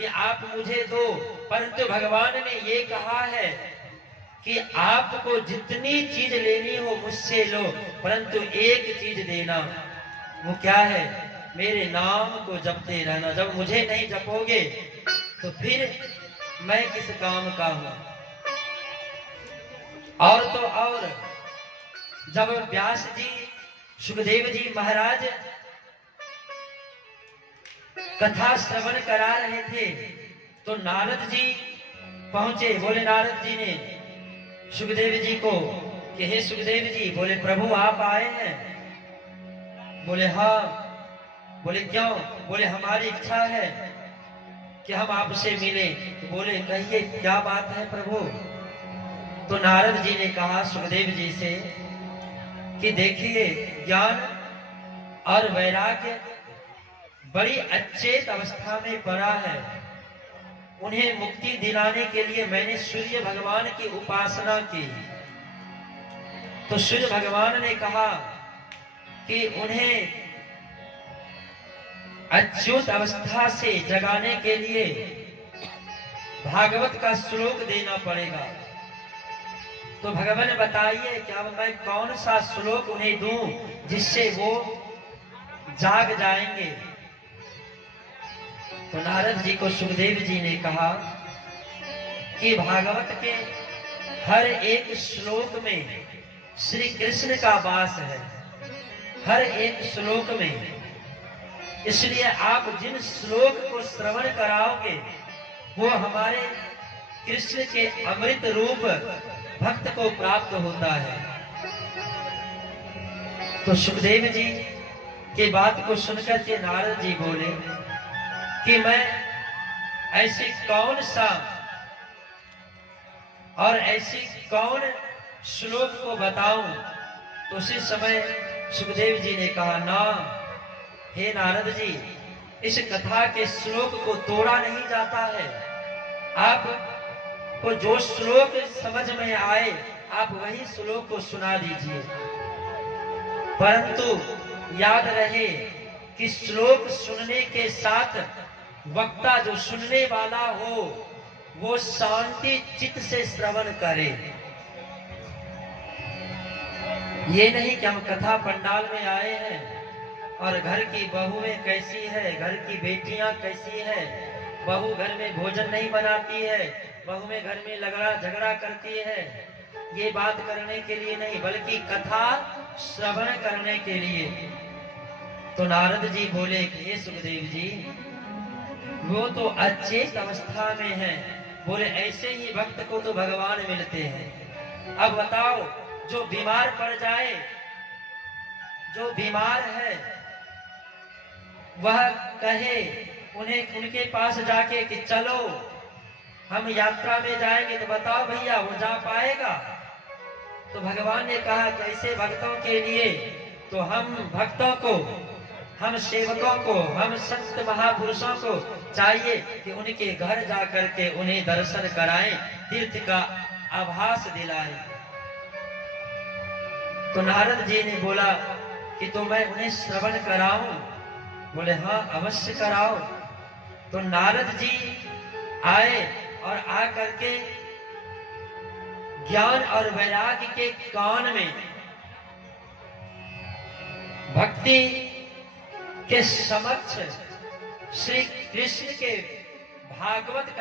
कि आप मुझे दो, परंतु भगवान ने ये कहा है कि आपको जितनी चीज लेनी हो मुझसे लो, परंतु एक चीज देना। वो क्या है? मेरे नाम को जपते रहना। जब मुझे नहीं जपोगे तो फिर मैं किस काम का हूं? और तो और जब व्यास जी, सुखदेव जी महाराज कथा श्रवण करा रहे थे तो नारद जी पहुंचे। बोले नारद जी ने सुखदेव जी को कि हे सुखदेव जी, बोले प्रभु आप आए हैं? बोले हाँ। बोले क्यों? बोले हमारी इच्छा है कि हम आपसे मिले। तो बोले कहिए क्या बात है प्रभु? तो नारद जी ने कहा सुखदेव जी से कि देखिए, ज्ञान और वैराग्य बड़ी अचेत अवस्था में पड़ा है। उन्हें मुक्ति दिलाने के लिए मैंने सूर्य भगवान की उपासना की। तो सूर्य भगवान ने कहा कि उन्हें अच्युत अवस्था से जगाने के लिए भागवत का श्लोक देना पड़ेगा। तो भगवान बताइए कि अब मैं कौन सा श्लोक उन्हें दूं जिससे वो जाग जाएंगे। तो नारद जी को सुखदेव जी ने कहा कि भागवत के हर एक श्लोक में श्री कृष्ण का वास है, हर एक श्लोक में। इसलिए आप जिन श्लोक को श्रवण कराओगे वो हमारे कृष्ण के अमृत रूप भक्त को प्राप्त होता है। तो सुखदेव जी की बात को सुनकर के नारद जी बोले कि मैं ऐसी कौन सा और ऐसी कौन श्लोक को बताऊं? तो उसी समय सुखदेव जी ने कहा ना, हे नारद जी, इस कथा के श्लोक को तोड़ा नहीं जाता है। आपको जो श्लोक समझ में आए आप वही श्लोक को सुना दीजिए, परंतु याद रहे कि श्लोक सुनने के साथ वक्ता जो सुनने वाला हो वो शांति चित्त से श्रवण करे। ये नहीं कि हम कथा पंडाल में आए हैं और घर की बहुएं कैसी है, घर की बेटियां कैसी है, बहू घर में भोजन नहीं बनाती है, बहुएं घर में लड़ाई झगड़ा करती है, ये बात करने के लिए नहीं, बल्कि कथा श्रवण करने के लिए। तो नारद जी बोले कि हे सुखदेव जी, वो तो अचेत अवस्था में है। बोले ऐसे ही भक्त को तो भगवान मिलते हैं। अब बताओ, जो बीमार पड़ जाए, जो बीमार है, वह कहे उन्हें उनके पास जाके कि चलो हम यात्रा में जाएंगे, तो बताओ भैया वो जा पाएगा? तो भगवान ने कहा कि ऐसे भक्तों के लिए तो हम भक्तों को, हम सेवकों को, हम संत महापुरुषों को चाहिए कि उनके घर जाकर के उन्हें दर्शन कराएं, तीर्थ का आभास दिलाएं। तो नारद जी ने बोला कि तो मैं उन्हें श्रवण कराऊं? बोले हाँ अवश्य कराओ। तो नारद जी आए और आकर के ज्ञान और वैराग्य के कान में भक्ति के समक्ष श्री कृष्ण के भागवत